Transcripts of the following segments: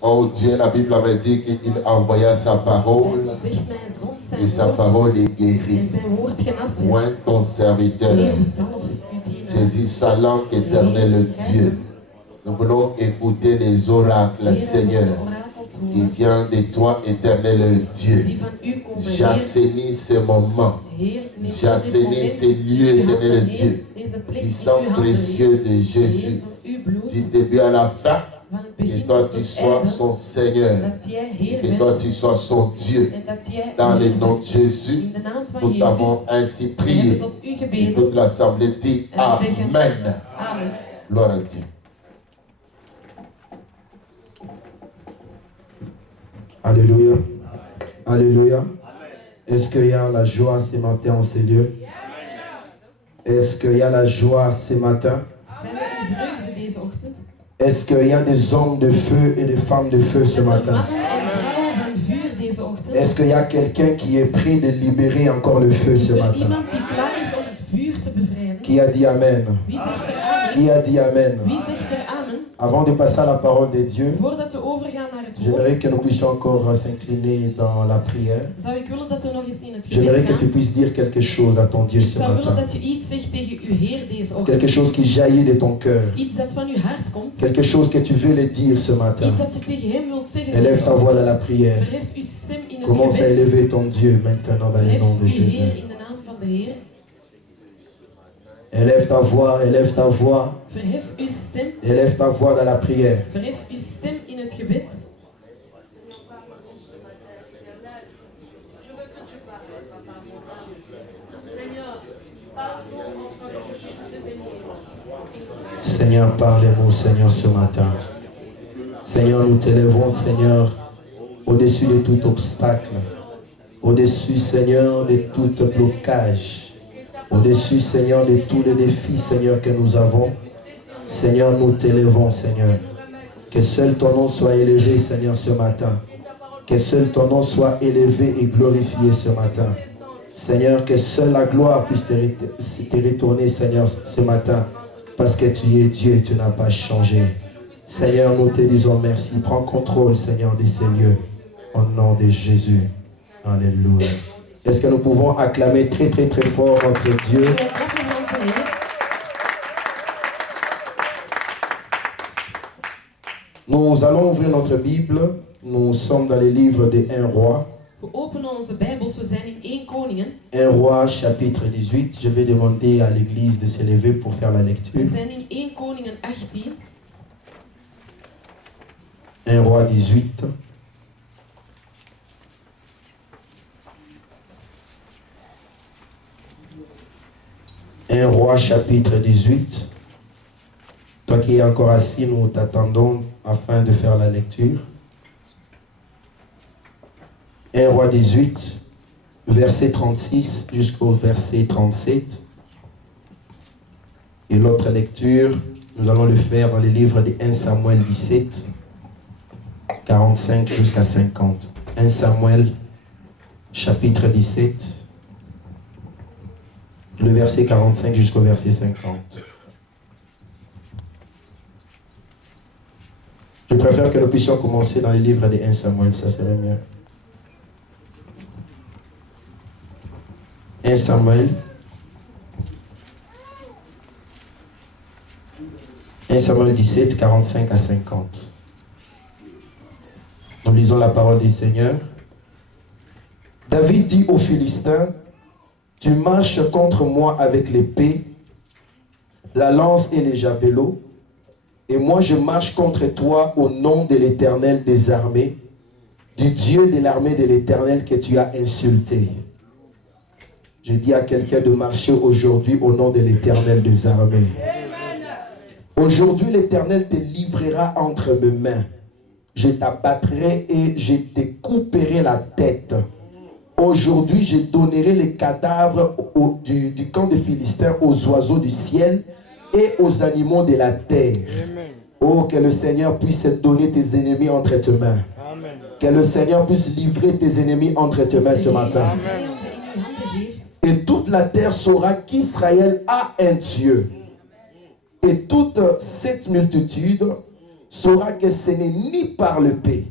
Oh Dieu, la Bible avait dit qu'il envoya sa parole et sa parole est guérie. Oint ton serviteur, saisis sa langue éternelle, Dieu. Nous voulons écouter les oracles, Seigneur, qui viennent de toi, éternel Dieu. J'assainis ces moments, j'assainis ces lieux, éternel Dieu, du sang précieux de Jésus, du début à la fin. Que toi tu sois son Seigneur, que toi tu sois son Dieu. Dans le nom de Jésus, nous t'avons ainsi prié. Et toute l'assemblée dit Amen. Gloire à Dieu. Alléluia. Alléluia. Est-ce qu'il y a la joie ce matin en ces lieux? Est-ce qu'il y a la joie ce matin? Est-ce qu'il y a des hommes de feu et des femmes de feu ce matin? Est-ce qu'il y a quelqu'un qui est prêt de libérer encore le feu ce matin? Qui a dit Amen? Qui a dit Amen? Avant de passer à la parole de Dieu, j'aimerais que nous puissions encore s'incliner dans la prière. J'aimerais que tu puisses dire quelque chose à ton Dieu ce matin. Quelque chose qui jaillit de ton cœur. Quelque chose que tu veux le dire ce matin. Élève ta voix dans la prière. Commence à élever ton Dieu maintenant dans le nom de Jésus. Élève ta voix, élève ta voix. Élève ta voix dans la prière. Seigneur, parlez-nous, Seigneur, ce matin. Seigneur, nous t'élèvons, Seigneur, au-dessus de tout obstacle. Au-dessus, Seigneur, de tout blocage. Au-dessus, Seigneur, de tous les défis, Seigneur, que nous avons. Seigneur, nous t'élèvons, Seigneur. Que seul ton nom soit élevé, Seigneur, ce matin. Que seul ton nom soit élevé et glorifié ce matin. Seigneur, que seule la gloire puisse te retourner, Seigneur, ce matin. Parce que tu es Dieu et tu n'as pas changé. Seigneur, nous te disons merci. Prends contrôle, Seigneur, de ces lieux. Au nom de Jésus. Alléluia. Est-ce que nous pouvons acclamer très très très fort notre Dieu? Nous allons ouvrir notre Bible. Nous sommes dans le livre de 1 Roi. 1 Roi chapitre 18. Je vais demander à l'église de s'élever pour faire la lecture. 1 Roi 18. Un roi chapitre 18. Toi qui es encore assis, nous t'attendons afin de faire la lecture. 1 roi 18, verset 36 jusqu'au verset 37. Et l'autre lecture, nous allons le faire dans le livre de 1 Samuel 17, 45 jusqu'à 50. 1 Samuel chapitre 17. Le verset 45 jusqu'au verset 50. Je préfère que nous puissions commencer dans le livre de 1 Samuel, ça serait mieux. 1 Samuel. 1 Samuel 17, 45 à 50. Nous lisons la parole du Seigneur. David dit aux Philistins: tu marches contre moi avec l'épée, la lance et les javelots, et moi je marche contre toi au nom de l'Éternel des armées, du Dieu de l'armée de l'Éternel que tu as insulté. Je dis à quelqu'un de marcher aujourd'hui au nom de l'Éternel des armées. Aujourd'hui l'Éternel te livrera entre mes mains. Je t'abattrai et je te couperai la tête. Aujourd'hui, je donnerai les cadavres du camp des Philistins aux oiseaux du ciel et aux animaux de la terre. Amen. Oh, que le Seigneur puisse donner tes ennemis entre tes mains. Amen. Que le Seigneur puisse livrer tes ennemis entre tes mains ce matin. Amen. Et toute la terre saura qu'Israël a un Dieu. Et toute cette multitude saura que ce n'est ni par l'épée,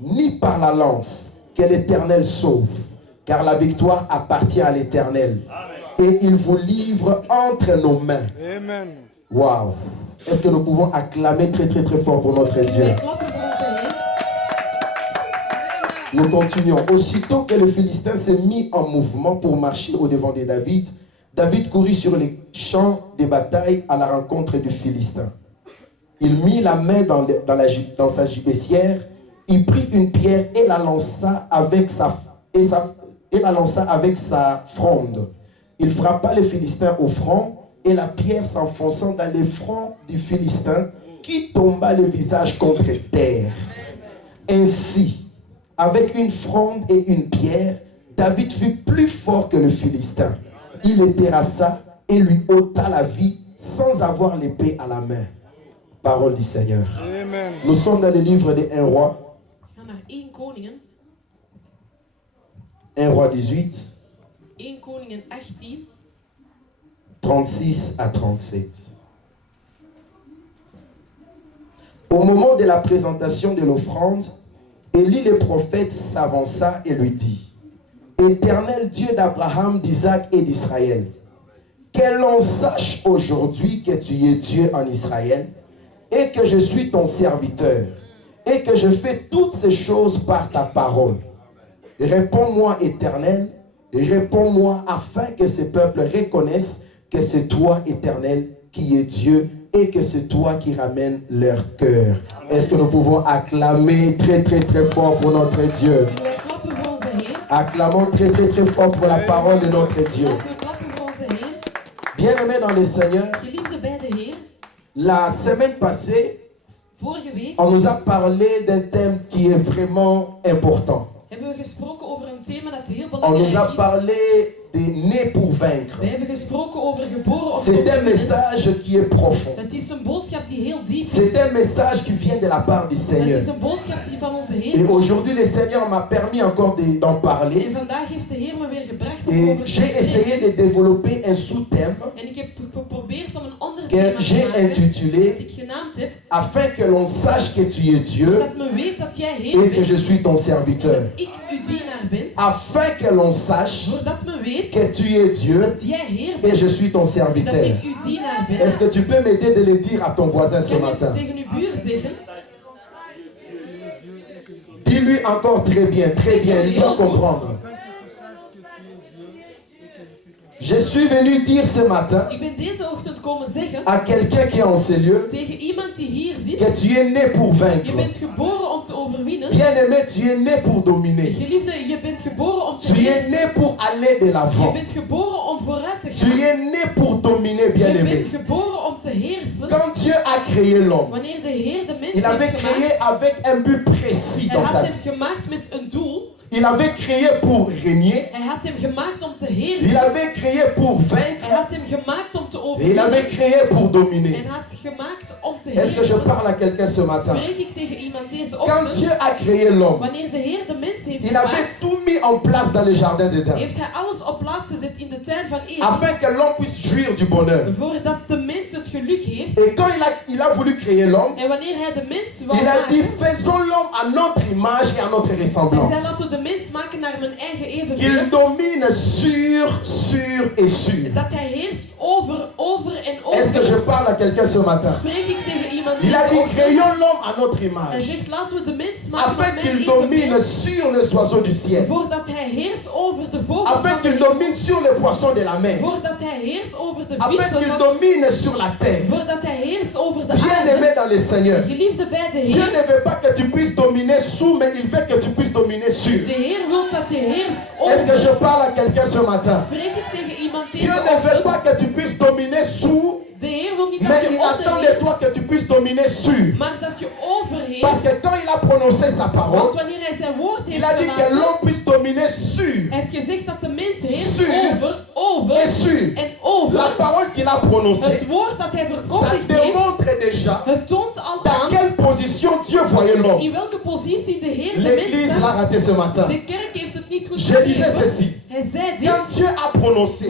ni par la lance que l'Éternel sauve, car la victoire appartient à l'Éternel. Et il vous livre entre nos mains. Amen. Waouh! Est-ce que nous pouvons acclamer très très très fort pour notre Dieu? Nous continuons. Aussitôt que le Philistin s'est mis en mouvement pour marcher au-devant de David, David courut sur les champs de bataille à la rencontre du Philistin. Il mit la main dans sa gibecière, il prit une pierre et la lança avec sa fronde. Il frappa le Philistin au front, et la pierre s'enfonçant dans le front du Philistin, qui tomba le visage contre terre. Ainsi, avec une fronde et une pierre, David fut plus fort que le Philistin. Il le terrassa et lui ôta la vie sans avoir l'épée à la main. Parole du Seigneur. Amen. Nous sommes dans le livre de 1 Roi. 1 Roi 18. 1 Koningen 18. 36 à 37. Au moment de la présentation de l'offrande, Élie le prophète s'avança et lui dit: Éternel Dieu d'Abraham, d'Isaac et d'Israël, que l'on sache aujourd'hui que tu es Dieu en Israël et que je suis ton serviteur et que je fais toutes ces choses par ta parole. Réponds-moi, Éternel, réponds-moi afin que ce peuple reconnaisse que c'est toi, Éternel, qui es Dieu et que c'est toi qui ramènes leur cœur. Est-ce que nous pouvons acclamer très très très fort pour notre Dieu? Acclamons très très très fort pour la parole de notre Dieu. Bien-aimés dans le Seigneur, la semaine passée, on nous a parlé d'un thème qui est vraiment important. On nous a parlé de né pour vaincre. C'est un message qui est profond. C'est un message qui vient de la part du Seigneur. Et aujourd'hui, le Seigneur m'a permis encore d'en parler. Et j'ai essayé de développer un sous-thème que j'ai intitulé Afin que l'on sache que tu es Dieu et que je suis ton serviteur. Afin que l'on sache que tu es Dieu et je suis ton serviteur. Est-ce que tu peux m'aider de le dire à ton voisin ce matin? Dis-lui encore très bien, il doit comprendre. Je suis venu dire ce matin à quelqu'un qui est en ces lieux que tu es né pour vaincre. Bien-aimé, tu es né pour dominer. Tu es né pour aller de l'avant. Tu es né pour dominer, bien-aimé. Quand Dieu a créé l'homme, il avait créé avec un but précis dans sa vie. Il avait créé pour régner. Il avait créé pour vaincre. Et il avait créé pour dominer. Est-ce que je parle à quelqu'un ce matin? Quand Dieu a créé l'homme, il avait tout mis en place dans le jardin d'Éden. Afin que l'homme puisse jouir du bonheur. Et quand il a voulu créer l'homme, il a dit: faisons l'homme à notre image et à notre ressemblance. Qu'il domine sur et sur. Est-ce que je parle à quelqu'un ce matin? Il a dit: créons l'homme à notre image. Afin qu'il domine sur les oiseaux du ciel. Afin qu'il domine sur les poissons de la mer. Afin qu'il domine sur la terre. Bien-aimé dans le Seigneur, Dieu ne veut pas que tu puisses dominer sous, mais il veut que tu puisses dominer sur. Est-ce que je parle à quelqu'un ce matin? Dieu ne veut pas que tu puisses dominer sous, mais il attend de toi que tu puisses dominer sur. Parce que quand il a prononcé sa parole, il a dit que l'homme puisse dominer sur. Et sur. La parole qu'il a prononcée, ça démontre déjà dans quelle position Dieu voyait l'homme. L'église l'a raté ce matin. Je disais ceci. Quand Dieu a prononcé,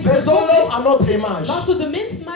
faisons l'homme à notre image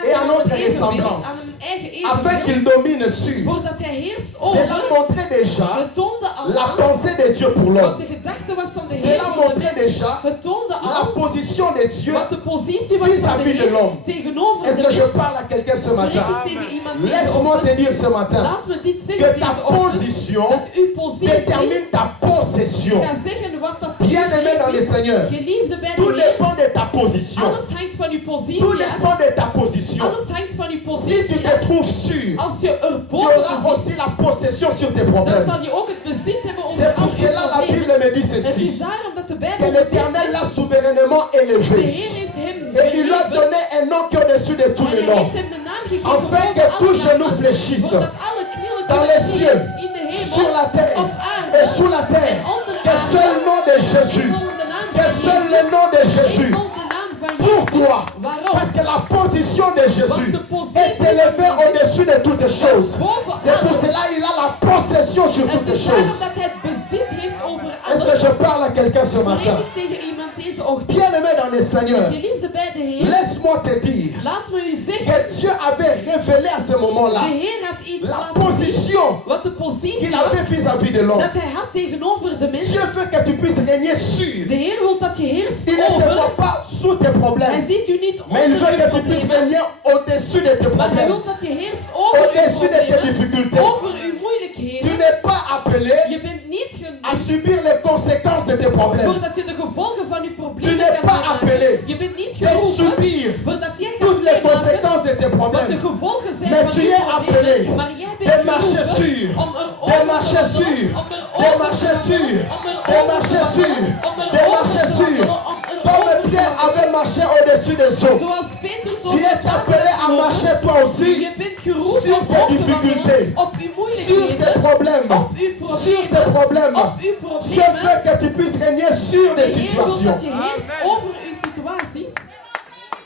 et à notre ressemblance. eigen afin evenbeeld, qu'il domine sur. voordat hij heerst Cela over, montrait déjà het toonde al la aan pensée de Dieu pour wat l'homme. de gedachte was van de Heer Cela voor de montrait mens. déjà Het toonde la al position de Dieu wat de positie was van de vis-à-vis de Heer l'homme. tegenover Est-ce de que je mens. parle à quelqu'un ce Spreek matin? ik tegen iemand deze Laisse-moi te ochtend. dire ce matin Laat me dit que zeggen ta deze ochtend. position Dat uw positie détermine ta possession. gaat zeggen wat dat Bien-aimé dans le Seigneur, geliefde bij tout de Heer. dépend de ta position. Alles hangt van uw Tout positie af. dépend de ta position. Alles hangt van uw Si tu positie te af. trouves sûr, Als je er tu boven auras bent, aussi la possession sur tes dan problèmes. zal je ook het bezit hebben over C'est al pour uw cela la problemen. Bible me dit Het is ceci, daarom dat de que Bijbel l'Éternel l'a souverainement de élevé Heer heeft hem et il lui a gegeven donné un nom qui est au-dessus de tous en les hij noms, heeft hem de naam gegeven afin boven que alle tout genou namen, fléchisse voordat alle knielen dans kunnen les cieux, knielen in de sur la hemel, terre op aarde et sous la terre, en onder que seul aarde, nom de Jésus, enkel de naam que van seul Jezus, le nom de Jésus. enkel de naam van Jezus. Pourquoi? Waarom? Parce que la position de Jésus Want de positie est élevée van Jezus au-dessus de toutes choses. boven C'est pour alles. cela qu'il a la possession sur Het toutes is daarom choses. dat hij het bezit heeft over Est-ce que alles. je parle à quelqu'un ce matin? Spreek ik tegen iemand deze ochtend. Bien-aimé dans le Seigneur, Geliefde bij de Heer, laisse-moi te dire laat me u zeggen, que Dieu avait révélé à ce moment-là de Heer had iets la laten zien, position wat de positie qu'il was, avait vis-à-vis de l'homme. dat hij had tegenover de mens. Dieu veut que tu puisses régner sûr. De Heer wil dat je heerst Il ne te over. voit pas sous tes Hij problèmes, ziet u niet mais il onder veut uw que tu puisses problemen, régner au-dessus de tes maar hij problèmes, wil dat je heerst over uw au-dessus de tes problemen, difficultés. over uw Tu moeilijkheden. n'es pas appelé Je bent niet à genoemd subir les conséquences de tes problèmes, voordat je de gevolgen van uw Tu problemen n'es kan pas dragen. appelé Je bent niet de geroepen subir voordat jij gaat toutes les meemaken conséquences de tes wat de problèmes, gevolgen zijn mais van tu uw es appelé problemen. Maar jij de bent marcher geroepen sûr, om er de over marcher te sûr, wandelen, om er de over marcher te sûr, wandelen, om er de over marcher te sûr, wandelen, om er de over marcher te sûr. wandelen, om er Comme over te Pierre wandelen. avait marché au-dessus des eaux, Zoals Petrus tu over es het water appelé heeft à gelopen. marcher toi aussi Je bent geroepen sur om tes op te difficultés, wandelen op uw sur tes moeilijkheden, problèmes, op uw sur tes problemen, problèmes. op uw Dieu problemen. veut que tu puisses régner sur De des Heer wil situations. dat je heerst over uw situaties.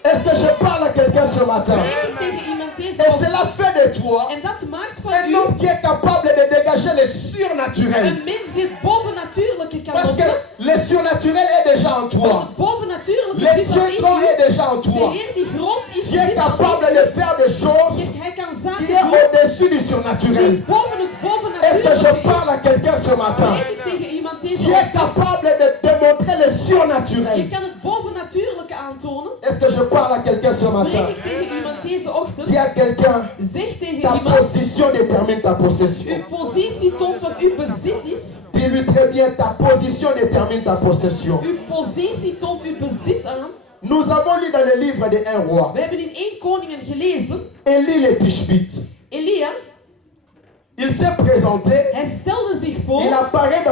Est-ce que je parle à quelqu'un ce matin? Spreek ik tegen iemand deze Et ochtend. cela fait de toi En dat maakt van un u homme qui est capable de dégager le surnaturel. een mens die het bovennatuurlijke kan Parce que lossen. le surnaturel est déjà en Want toi. het bovennatuurlijke Le zit al Dieu in grand u. est déjà en De toi. Heer die groot is, Qui est zit al capable in de u. faire des choses Hij kan qui zaken est doen au-dessus du die surnaturel. boven het Est-ce que je bovennatuurlijke parle is. à quelqu'un ce matin? Spreek ik tegen iemand deze Qui est ochtend. capable de démontrer le Je surnaturel. kan het bovennatuurlijke aantonen. Est-ce que je parle à quelqu'un ce matin? Spreek ik tegen iemand deze ochtend. Dis à quelqu'un, Zeg tegen ta iemand. position détermine ta possession. Uw positie toont wat uw bezit is. Dis-lui très bien, ta position détermine ta possession. Uw positie toont uw bezit aan. Nous avons lu dans le livre de 1 roi, We hebben in 1 Koningen gelezen. Élie le Tishbite. Elia, Il s'est présenté, hij stelde zich voor. il apparaît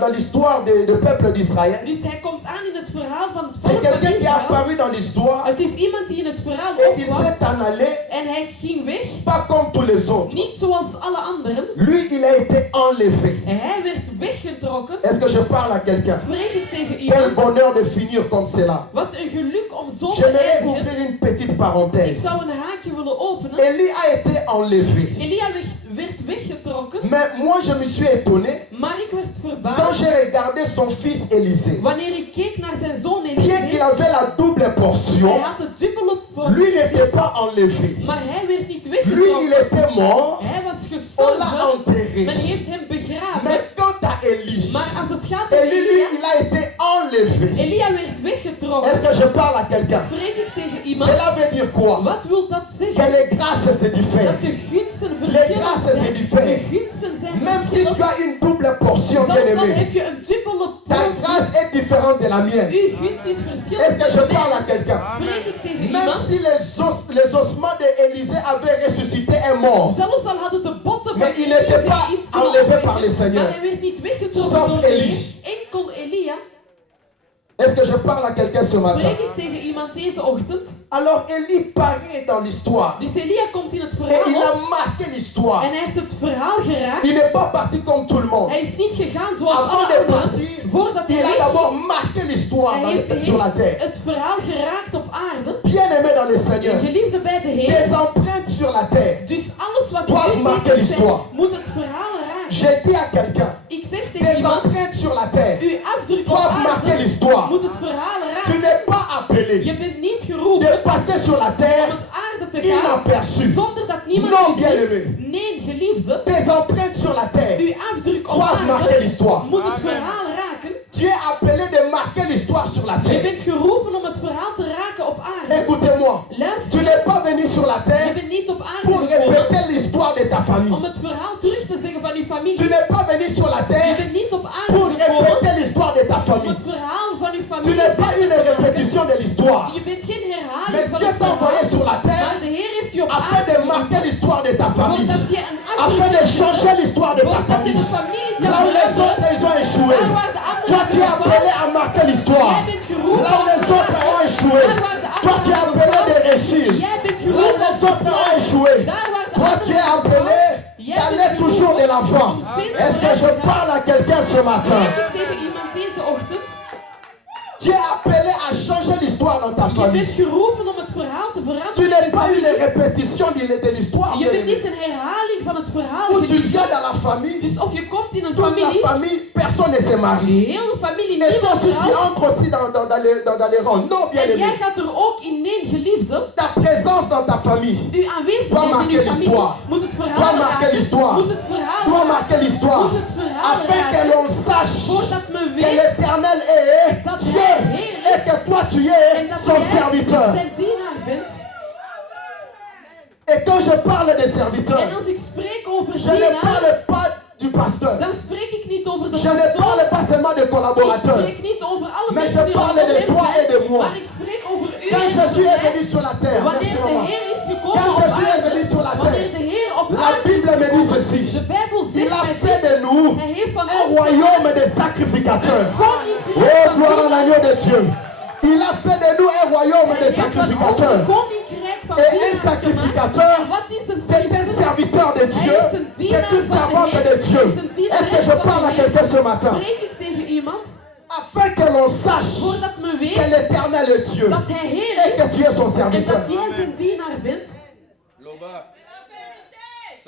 dans l'histoire du peuple d'Israël. Dus hij komt aan in het verhaal van het C'est volk van quelqu'un qui est Israël. apparu dans l'histoire Het is iemand die in het verhaal et il opkwam. s'est en allé, En hij ging weg. pas comme tous les autres. Niet zoals alle anderen. Lui, il a été enlevé. En hij werd weggetrokken. Est-ce que je parle à quelqu'un? Spreek ik tegen Quel iemand. bonheur de finir comme cela. Wat een geluk om zo te J'aimerais eindigen. ouvrir une petite Ik parenthèse. zou een haakje willen openen. Élie a été enlevé. Elia werd weggetrokken. Mais moi, je me suis étonné Maar ik werd quand verbaasd j'ai regardé son fils Élisée. wanneer ik keek naar zijn zoon Bien qu'il Elisee. avait la double portion, Hij had de dubbele lui positie. n'était pas enlevé. Maar hij werd niet Lui, il weggetrokken. était mort. Hij was On l'a gestorven. enterré. Men heeft hem begraven. Mais quant à Élie, Maar als het gaat om Élie, lui, Elia, il a été enlevé. Elia werd weggetrokken. Est-ce que je parle à quelqu'un? Spreek ik tegen iemand. Cela veut dire quoi? Wat wil dat Que zeggen? les grâces se diffèrent. Dat de gunsten Les verschillend grâces se zijn. diffèrent. De gunsten zijn Même si tu verschillend. as une double portion, Zelfs dan bien-aimé, heb je een dubbele ta portie. grâce est différente de la mienne. Uw gunst is verschillend. Est-ce que je van parle à mij. quelqu'un? Spreek ik tegen Même iemand. si les ossements d'Élisée avaient ressuscité un mort, Zelfs al hadden de botten van Mais il n'était Elisee pas iets kunnen enlevé par opwekken, le Seigneur. maar hij werd niet weggetrokken Sauf door de Élie. Heer. Enkel Elia. est-ce que je parle à quelqu'un ce matin? Spreek ik tegen iemand deze ochtend. Alors Élie paraît dans l'histoire Dus Elia komt in het et verhaal il a op marqué l'histoire. en hij heeft het verhaal geraakt. Il n'est pas parti comme tout le monde. Hij is niet gegaan zoals Avant alle de anderen. partir, Voordat hij il a wegging, d'abord marqué l'histoire hij heeft sur la terre. het verhaal geraakt op aarde. Bien-aimé dans le Seigneur, Geliefde bij de Heer. des empreintes sur la terre. Dus alles wat Doivent u marquer tekent l'histoire. moet het verhaal raken. J'ai dit à quelqu'un, Ik zeg tegen des iemand, empreintes sur la terre uw afdruk op doivent marquer aarde l'histoire. moet het verhaal Tu raken. n'es pas appelé Je bent niet de geroepen passer sur la om terre het aarde te gaan inaperçu. zonder dat niemand Non, u bien-aimé. ziet. Nee, geliefde. Tes empreintes sur la terre Uw afdruk op doivent marquer aarde l'histoire. moet het verhaal raken. Tu es appelé de marquer l'histoire sur la Je terre. bent geroepen om het verhaal te raken op aarde. Écoutez-moi. Tu Luister, n'es pas venu sur la je terre bent niet op aarde pour gekomen répéter l'histoire de ta famille. om het verhaal terug te zeggen van uw Tu familie. n'es pas venu sur la Je terre bent niet op aarde pour gekomen répéter l'histoire de ta om famille. het verhaal van uw Tu familie n'es pas verder une te maken. répétition de l'histoire. Je bent geen Mais herhaling van Dieu het t'a envoyé verhaal. sur la terre Maar de Heer heeft u op afin aarde de marquer l'histoire de ta famille. voordat je een Afin de afdruk changer l'histoire de ta voordat je famille. de familie kan Là où les autres veranderen. ils ont échoué. Daar waar de anderen Toi tu es hebben appelé gefaald. à marquer l'histoire. Jij bent geroepen Là où les om autres te ont échoué. Daar waar de Toi tu es anderen appelé hebben de réussir. Jij bent Là où geroepen les om te autres ont slagen. échoué. Daar waar de Toi tu es anderen appelé Jij d'aller bent toujours de geroepen l'avant. om steeds Est-ce que je vooruit te gaan. parle à quelqu'un ce matin? Spreek ik tegen iemand deze ochtend? Tu es appelé à changer l'histoire dans ta Je famille. bent geroepen om het verhaal te Tu veranderen. n'es in pas je une familie. répétition de l'histoire. Je bent niet een herhaling van het verhaal. Où tu geliefde. viens dans la famille, Dus of je komt in een toute la familie, famille, personne ne s'est marié. heel de familie, Et toi niemand aussi tu trouwt. entres aussi dans les rangs. Non, bien En aimé. jij gaat er ook in, nee, geliefde. Ta présence dans ta famille Uw doit aanwezigheid in marquer uw familie l'histoire. moet het Doit verhaal marquer raken. l'histoire. Moet het verhaal doit raken. marquer l'histoire. Moet het verhaal Afin que raken. l'on sache Voordat men que weet l'éternel est dat Dieu hij Heer is. et que toi tu en es dat son jij serviteur. zijn dienaar bent. Et quand je parle des serviteurs, En als ik spreek over je ne dienaar, parle pas du pasteur. dan spreek ik niet over de Je ne pastoor. parle pas seulement des Ik collaborateurs. spreek niet over alle Mais mensen je die parle rondom de hem toi zijn, et de moi. maar ik spreek over u Quand en Jésus over est mij. venu sur la terre, Wanneer merci de maman. Heer is gekomen Quand op Jésus est aarde, venu sur la wanneer terre, de Heer op la aarde is Bible me dit gekomen, ceci. de Bijbel Il zegt a mij fait dit, de nous hij heeft van un ons royaume de sacrificateurs. koninkrijk Oh, van gloire à l'agneau dienaars. de Dieu. Il a fait de nous un royaume Hij de heeft van ons een sacrificateurs. koninkrijk van Et un dienaars gemaakt. sacrificateur, En wat is een c'est un priester? serviteur de Dieu. Hij is een dienaar C'est une van de servante Heer. de Dieu. Hij is een dienares Est-ce que je van parle de à Heer. quelqu'un ce matin? Spreek ik tegen iemand Afin que l'on sache voordat men que weet l'éternel est Dieu dat hij Heer et que is tu es son en serviteur. dat jij zijn dienaar bent?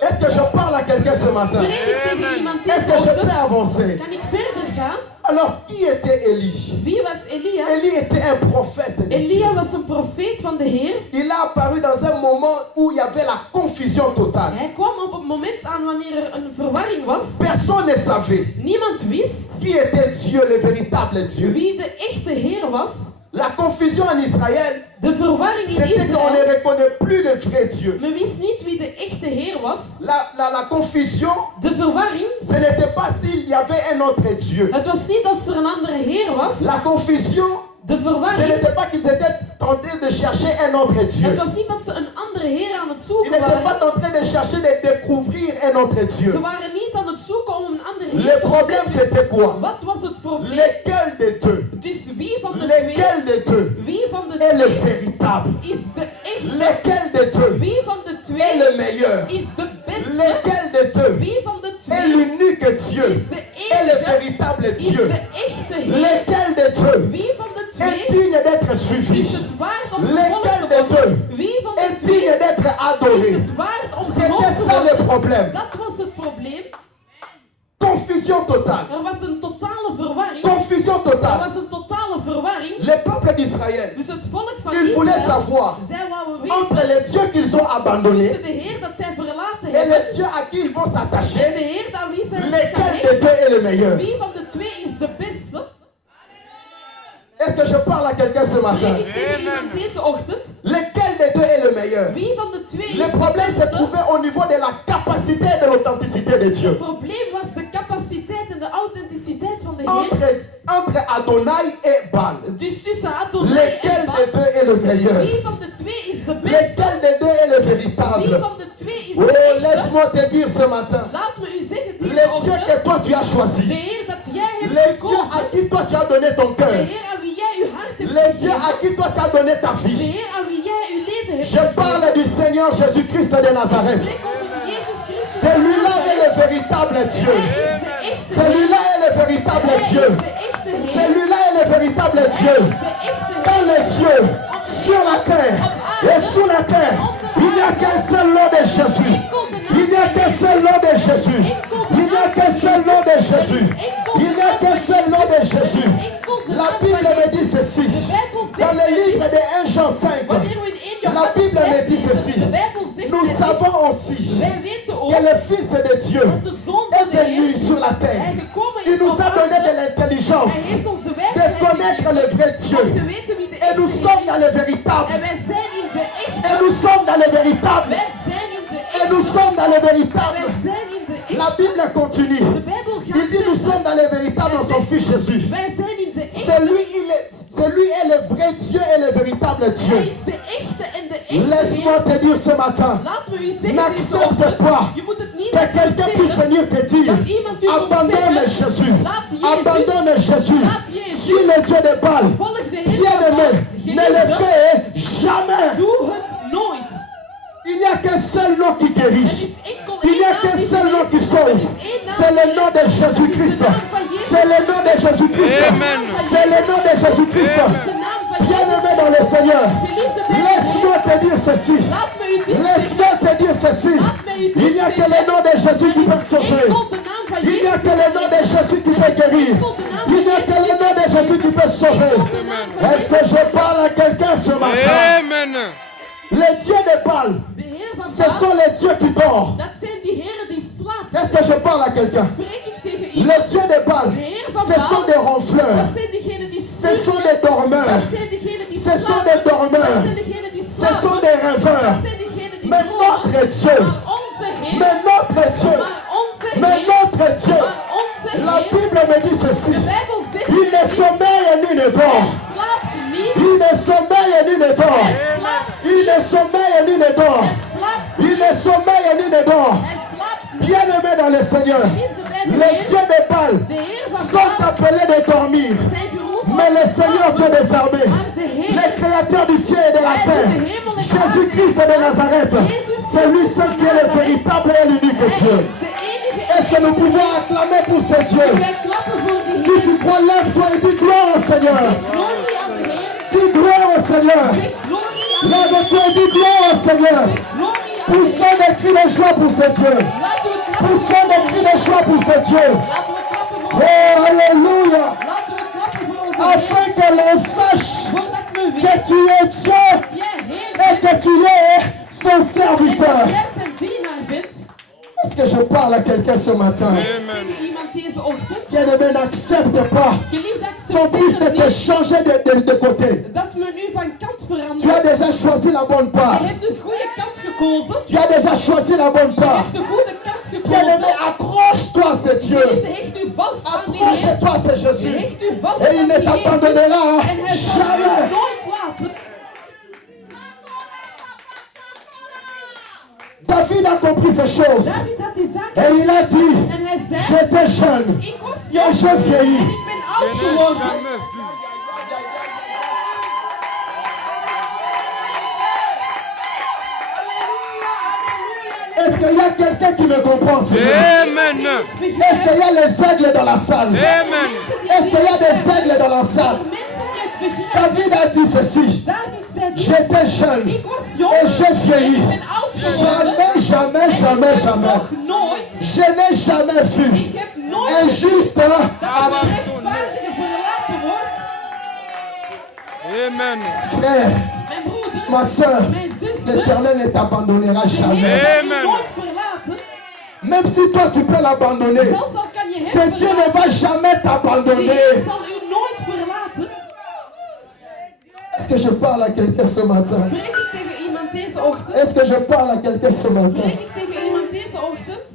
Est-ce que je parle à quelqu'un ce matin? Spreek ik tegen iemand Est-ce deze que je ochtend? peux avancer? Kan ik verder gaan? Alors, qui était Élie? Wie was Elia? Élie était un prophète de Dieu. Elia was een profeet van de Heer. Il a apparu dans un moment où il y avait la confusion totale. Hij kwam op het moment aan wanneer er een verwarring was. Personne ne savait Niemand wist qui était Dieu, le véritable Dieu. wie de echte Heer was. La confusion en Israël, De verwarring in c'était qu'on Israël. ne reconnaît plus le vrai Dieu. Men wist niet wie de echte Heer was. La confusion, De verwarring. ce n'était pas s'il y avait un autre Dieu. Het was niet als er een andere Heer was. La confusion, De ce verwarring. n'était pas qu'ils étaient en train de chercher un autre Dieu. Het was niet dat ze een andere Heer aan het Ils zoeken n'étaient waren. pas en train de chercher de découvrir un autre Dieu. Ze waren niet aan het zoeken om een andere Le Heer te problème ontdekken. c'était quoi? Wat was het probleem? Lequel des deux? Dus wie van de twee? Lequel des deux Wie van de est le twee véritable? is de echte? Lequel des deux Wie van de est twee le meilleur? is de beste? Lequel des deux Wie van de est twee l'unique Dieu? is de Est le enige? véritable Is Dieu? de echte Heer? Lequel des deux Wie van de est twee digne d'être is suivi? het waard om Lequel gevolgd des te worden? deux Wie van de est twee digne d'être is adoré? het waard om C'était gevolgd te ça le worden? problème. Dat was het probleem. Confusion totale. Er was een totale verwarring. Confusion Er totale. was een totale verwarring. Le peuple d'Israël, Dus het volk van il voulait Israël, savoir zij wouden entre weten les dieux qu'ils ont abandonnés tussen de Heer dat zij verlaten et hebben les dieux à qui ils vont en de s'attacher, Heer aan wie zij zich gaan lequel des richten. deux est le meilleur? Wie van de twee is de beste? Est-ce que je parle à quelqu'un ce matin? Spreek ik tegen iemand deze ochtend? Lequel des deux est le meilleur? Wie van de twee is Le de problème se beste? trouvait au niveau de la capacité et de l'authenticité de Dieu. Het probleem was de capaciteit en de authenticiteit van de Heer. Entre Adonai et Baal. Dus tussen Adonai Lequel en Baal. des deux est le meilleur? Wie van de twee is de beste? Lequel des deux est le Wie véritable? van de twee is Oh, de echte? laisse-moi te dire ce matin. Laat me u zeggen Le deze Dieu ochtend. que toi tu as De choisi. Heer dat jij hebt Le Dieu gekozen. à qui toi tu as donné ton De cœur. Heer aan wie jij uw hart hebt Le Dieu gegeven. à qui toi tu as donné ta De vie. Heer aan wie jij uw leven hebt Je parle du Seigneur Jésus-Christ de Nazareth. Spreek over Jezus Christus. Celui-là est le véritable Dieu. Hij is de echte Celui-là Heer. est le véritable Hij is Dieu. de echte Heer. Celui-là est le véritable Hij Dieu. is de echte Dans Heer. les cieux, sur la terre et sous la terre, il n'y a qu'un seul nom de Jésus. Il n'y a qu'un seul nom de Jésus. Il n'y a qu'un seul nom de Jésus. Il n'y a qu'un seul nom de Jésus. La Bible me dit ceci. Dans le livre de 1 Jean 5, Wanneer we in 1 la Johannes Bible me 5 dit ceci. lezen, de Bijbel zegt Nous mij dit. savons savons aussi Wij weten ook que le Fils de Dieu dat de Zoon est van de venu Heer sur la terre. gekomen Il is nous op a donné de aarde. l'intelligence Hij heeft ons de de wijsheid connaître gegeven le vrai om te Dieu. weten wie de Et nous echte sommes Heer dans is. le véritable. En wij zijn in de Et echte. nous sommes dans le véritable. Wij zijn in de Et nous echte. sommes dans le En wij véritable. zijn in de La echte. Bible continue. De Bijbel Il gaat dit nous verder. sommes dans le véritable en son Fils Jésus. Wij zijn in de echte. C'est lui est le vrai Dieu et le véritable Hij Dieu. is de echte en de echte Laisse-moi Heer. te dire ce matin Laat me u zeggen N'accepte deze ochtend, pas je moet het niet que quelqu'un puisse accepteren venir te dire dat iemand u komt abandonne zeggen, Jésus, laat Jezus, abandonne Jésus, laat Jezus, suis le Dieu de Baal. volg de Heer Bien van aimé, Baal. ne le Geliefde, fais jamais. doe het nooit. Il n'y a qu'un seul nom qui Er guérit. is enkel Il n'y één a naam qu'un die seul nom qui geneest. sauve. Er is één naam C'est le die nom de redt. Jésus-Christ. Het is de naam van Jezus. C'est le nom de Jésus-Christ. Amen. C'est le nom de Jésus-Christ. Het is de naam van Bien-aimé Jezus. dans le Seigneur, Geliefde bij de laisse-moi Heer, te dire ceci. laat me u dit zeggen. Laisse-moi te dire ceci. Laat me u dit Il n'y a que zeggen. le nom de Jésus qui Er peut is sauver. enkel de naam van Il n'y a Jezus. que le nom de Jésus qui peut guérir. Il n'y a que le nom de Jésus qui peut sauver. Est-ce que je parle à quelqu'un ce matin? Amen. Les dieux de Baal, De Heer van ce sont Baal, les dieux qui dorment. dat zijn die heren die slapen. Est-ce que je parle à quelqu'un? Spreek ik tegen iemand? Les dieux de Baal, ce sont des ronfleurs. Dat zijn diegenen die Ce sont des dormeurs. Dat zijn diegenen die Ce sont des dormeurs. Dat zijn diegenen die Ce slapen. sont des rêveurs. Dat zijn diegenen die Mais notre Dieu, Maar onze Heer. mais notre Dieu, Maar onze mais Heer. notre Dieu, Maar onze la Heer. Bible me dit ceci. De Bijbel zegt Il ne sommeille ni ne hij dort. slaapt niet. Il ne sommeille ni ne dort. Hij slaapt Il ne sommeille ni ne dort. Hij slaapt Il ne sommeille ni ne dort. Hij slaapt niet. Bien-aimé dans le Seigneur, Liefde bij de les Heer. dieux de Baal De Heer van sont Baal appelés de dormir. zijn geroepen Mais om le te Seigneur slapen. Dieu des armées, Maar de Heer, le créateur du ciel et de la terre, Jésus-Christ de Nazareth, c'est lui seul qui est le véritable et l'unique Hij Dieu. is de enige Est-ce que nous pouvons acclamer pour ce Dieu? Wij klappen voor die Si Heer. tu crois, lève-toi et dis gloire au Seigneur. Glorie aan de Heer. Dis gloire au Seigneur. Zeg glorie aan de Heer. Lève-toi et dis gloire au Seigneur. Zeg glorie aan de Poussons Heer. des cris de joie pour ce Dieu. Laten we klappen Poussons des cris de joie pour ce Dieu. Laten we klappen voor Oh, alléluia. Laten we klappen voor onze Heer. Afin que l'on sache Voordat we que weten tu es Dieu dat jij Heer et bent que tu es son en serviteur. dat jij zijn dienaar bent. Est-ce que je parle à quelqu'un ce matin? Tegen iemand deze ochtend. Bien-aimé, n'accepte pas Geliefd, qu'on puisse accepteer te het changer de côté. niet dat men nu van kant Tu as verandert. déjà choisi la bonne part. Je hebt de goede kant gekozen. Tu as déjà choisi la bonne Je part. hebt de goede kant Bien-aimé, gekozen. accroche-toi à ce Dieu. Geliefde, hecht u vast aan die Heer. Accroche-toi à ce Jésus. Hecht u vast Et il aan ne die Jezus. t'abandonnera En hij zal u jamais. nooit laten. David a compris ces choses. David had die zaak Et il a dit, en hij zei, j'étais jeune. ik was Ja, jong je vieillis. en ik ben oud geworden. Est-ce qu'il y a quelqu'un qui me comprend? Seigneur? Amen. Est-ce qu'il y a les aigles dans la salle? Amen. Est-ce qu'il y a des aigles dans la salle? Mensen die het begrijpen. David a dit ceci. David zei dit. J'étais jeune Ik was jong et j'ai en vieilli. ik ben oud geworden. Jamais, jamais, En ik jamais, heb jamais. nog nooit, Je n'ai jamais vu ik heb nooit injuste dat à een rechtvaardige verlaten wordt. Amen. frère, Mijn broeder, ma soeur. mijn zuster, L'Éternel ne t'abandonnera de jamais. Heer zal Amen. u nooit verlaten. Même si toi tu peux l'abandonner, Zelfs al kan je ce hem Dieu ne va verlaten, jamais de t'abandonner. Heer zal u nooit verlaten. Est-ce que je parle à quelqu'un ce matin? Spreek ik tegen iemand deze ochtend? Est-ce que je parle à quelqu'un ce matin? Spreek ik tegen iemand deze ochtend?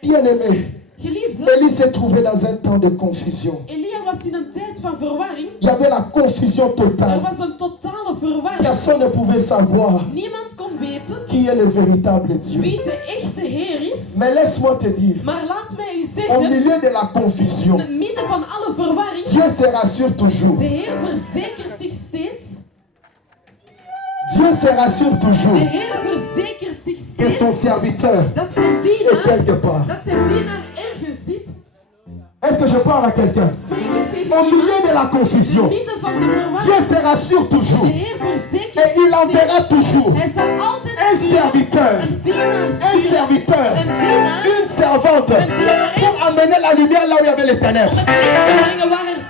Bien-aimé, Geliefde, Élie s'est trouvé dans un temps de confusion. Elia was in een tijd van verwarring. Il y avait la confusion Er totale. was een totale verwarring. Personne ne pouvait savoir Niemand kon weten qui est le véritable Dieu. wie de echte Heer is. Mais laisse-moi te dire, Maar laat mij u au zeggen, milieu de la confusion, in het midden van alle verwarring, Dieu se rassure toujours. de Heer verzekert zich steeds. Dieu se rassure De toujours Heer verzekert zich que son steeds serviteur dat zijn est dienaar, quelque part. dat zijn dienaar ergens zit. Est-ce que je parle à quelqu'un? Spreek ik tegen Au milieu iemand, de la in het confusion, midden van de Dieu verwarring, se rassure toujours. de Heer verzekert Et il zich enverra steeds. toujours Hij zal altijd un sturen, serviteur, een dienaar un sturen, serviteur, een dienaar une servante een dienares pour amener la lumière là où il y avait les ténèbres. om het licht te brengen waar er